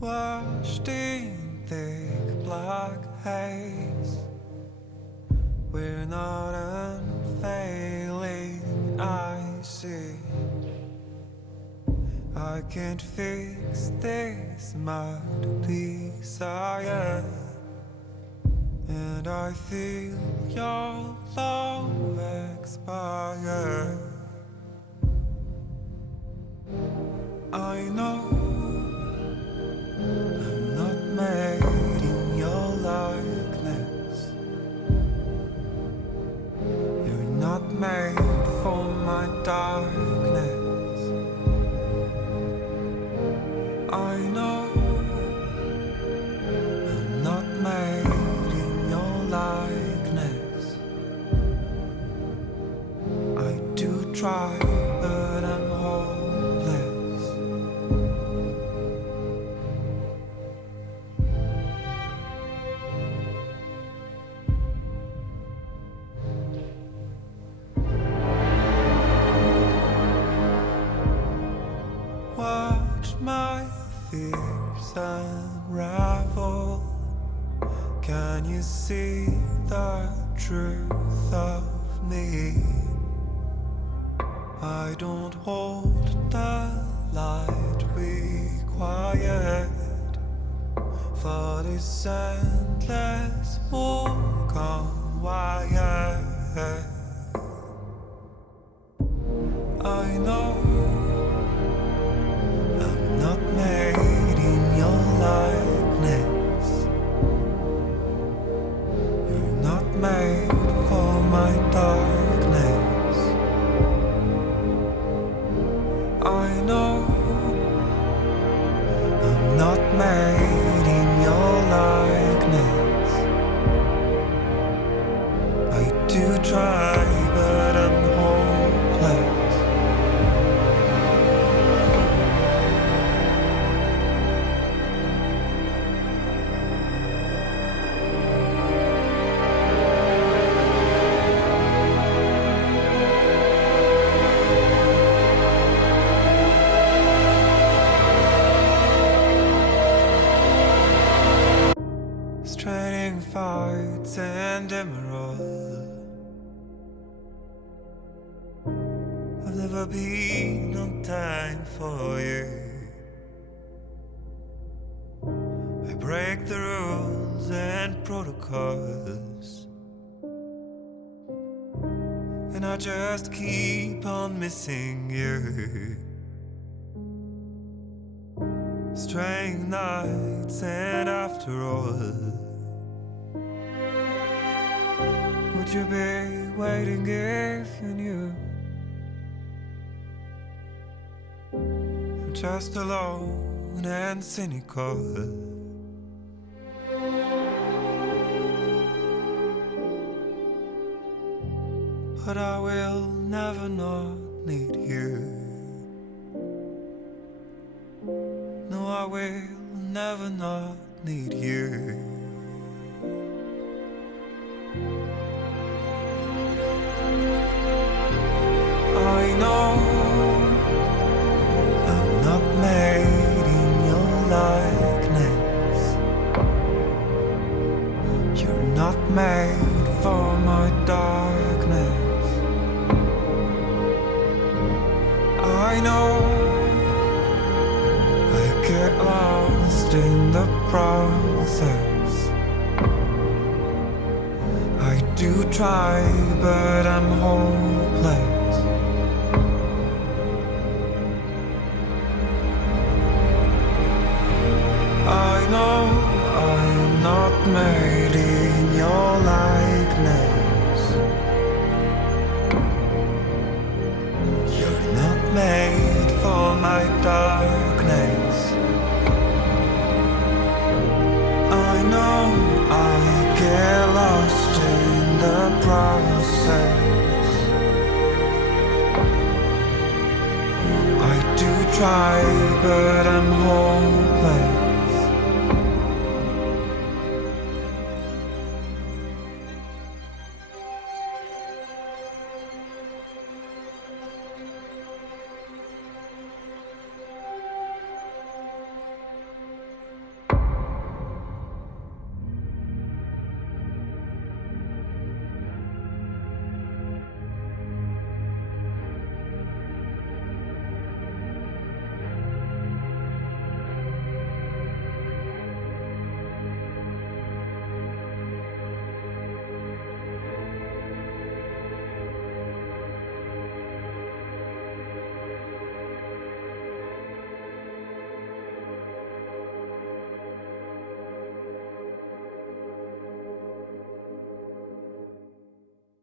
Washed in thick black haze, we're not unfailing, I see. I can't fix this mad desire, and I feel your love expire. I know I'm not made in your likeness. You're not made for my darkness. I know I'm not made in your likeness. I do try, but I'm hopeless. Watch my fears unravel. Can you see the truth of me? I don't hold the light required for this endless walk on wire. I know I'm not made in your likeness. You're not made for my darkness. I know I'm not made in your likeness. I do try, but I'm hopeless. Straining fights and emerald. I've never been on time for you. I break the rules and protocols, and I just keep on missing you. Straying nights, and after all, would you be waiting if you knew? I'm just alone and cynical, but I will never not need you. No, I will never not need you. I know I'm not made in your likeness. You're not made for my darkness. I know I get lost in the process. I do try, but I'm hopeless. I know I'm not made in your likeness. You're not made for my darkness. I know I get lost in the process. I do try, but I'm